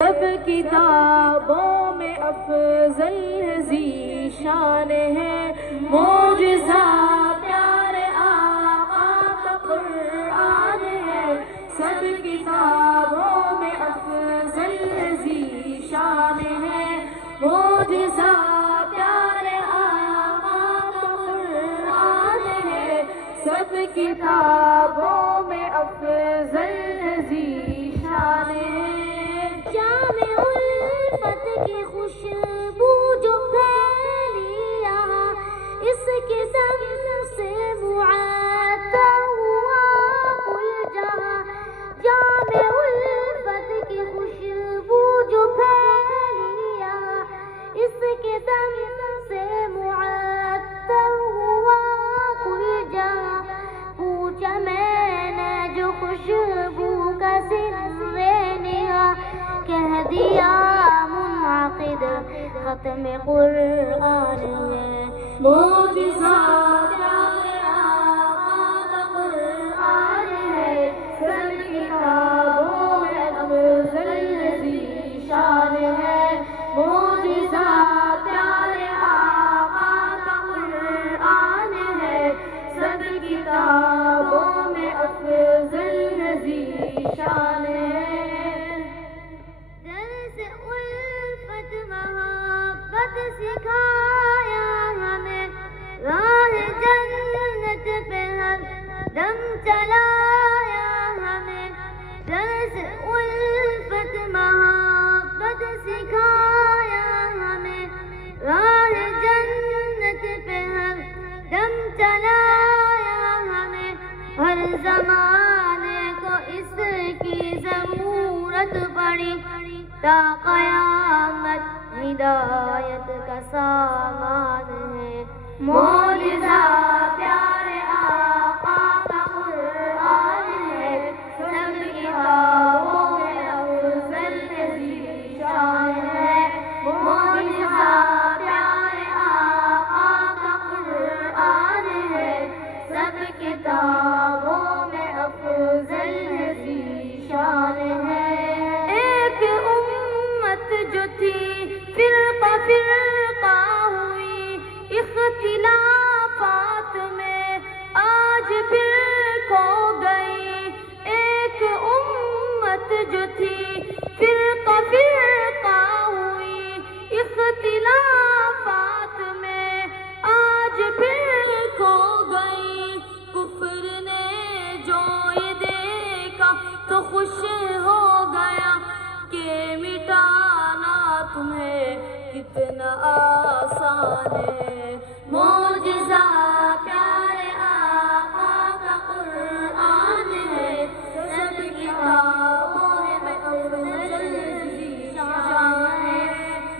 سب کتابوں میں افضل ذیشان ہے معجزہ پیارے آقا کا قرآن ہے سب کتابوں میں افضل ذیشان ہے معجزہ پیارے آقا کا قرآن ہے سب کتابوں میں افضل ذیشان ہے جامع الفت کی خوشبو جو پھیلی یہاں اس کے دم سے معطر ہوا کل جہاں جامع الفت کی خوشبو جو پھیلی یہاں اس کے دم سے معطر ہوا کل جہاں پوچھا میں نے جو خوشبو کا کہہ دیا منعقد ختم قرآن ہے معجزہ پیارے آقا کا قرآن ہے سب کتابوں میں افضل ذیشان ہے معجزہ پیارے آقا کا قرآن ہے سب کتابوں میں افضل ذیشان ہے سکھایا ہمیں راہ جنت پہ ہر دم چلایا ہمیں درس الفت محبت سکھایا ہمیں راہ جنت پہ ہر دم چلایا ہمیں ہر زمانے کو اس کی ضرورت پڑی تا قیامت ہدایت کا سامان ہے معجزہ پیارے آقا کا قرآن ہے سب کتابوں میں افضل ذیشان ہے معجزہ پیارے آقا کا قرآن ہے سب کتابوں میں افضل ذیشان ہے ایک امت جو تھی فرقہ فرقہ ہوئی اختلافات میں آج پھر کھو گئی ایک امت جو تھی فرقہ فرقہ ہوئی اختلافات میں آج پھر کھو گئی کفر نے جو یہ دیکھا تو خوش ہو گیا کہ مٹانا تمہیں کتنا آسان ہے معجزہ پیارے آقا کا قرآن ہے سب کتابوں میں افضل ذیشان ہے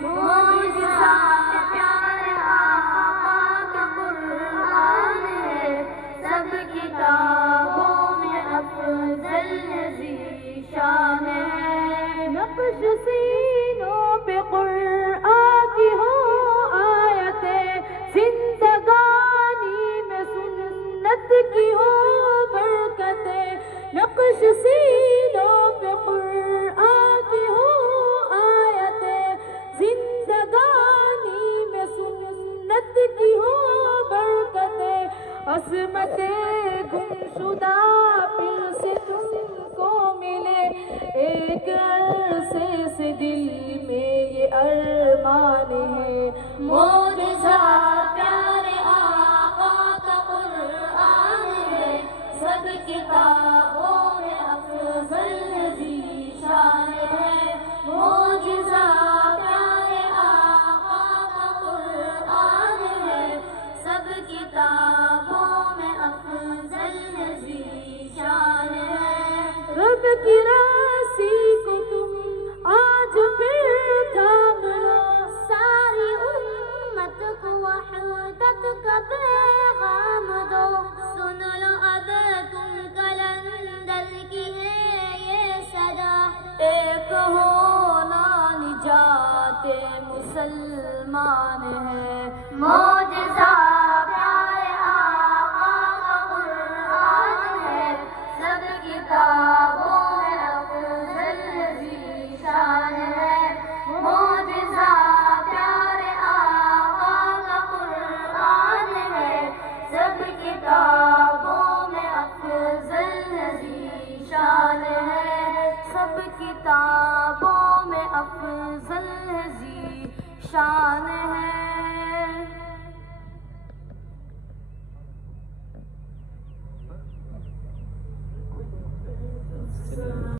معجزہ پیارے آقا کا قرآن ہے سب کتابوں میں افضل ذیشان ہے نقش سینوں پہ قرآن کی ہو آیتیں زندگانی میں سنت کی ہو برکتیں نقش سینوں پہ قرآن کی ہو آیتیں زندگانی میں سنت کی ہو برکتیں عظمت گمشدہ پھر سے تم کو ملے ایک عرصے سے دل میں یہ ارمان ہے معجزہ پیارے آقا کا قرآن ہے سب کتابوں میں افضل ذیشان ہے معجزہ پیارے آقا کا قرآن ہے سب کتابوں میں افضل ذیشان ہے رب کی راسی کو تم آج پھر تھام لو ساری امت کو وحدت کا پیغام دو سن لو اب تم کلندر کی ہے یہ صدا ایک ہونا نجات مسلمان ہے معجزہ پیارے آقا کا قرآن ہے سب کتابوں میں افضل ذیشان ہے کتابوں میں افضل ہے ذی شان ہے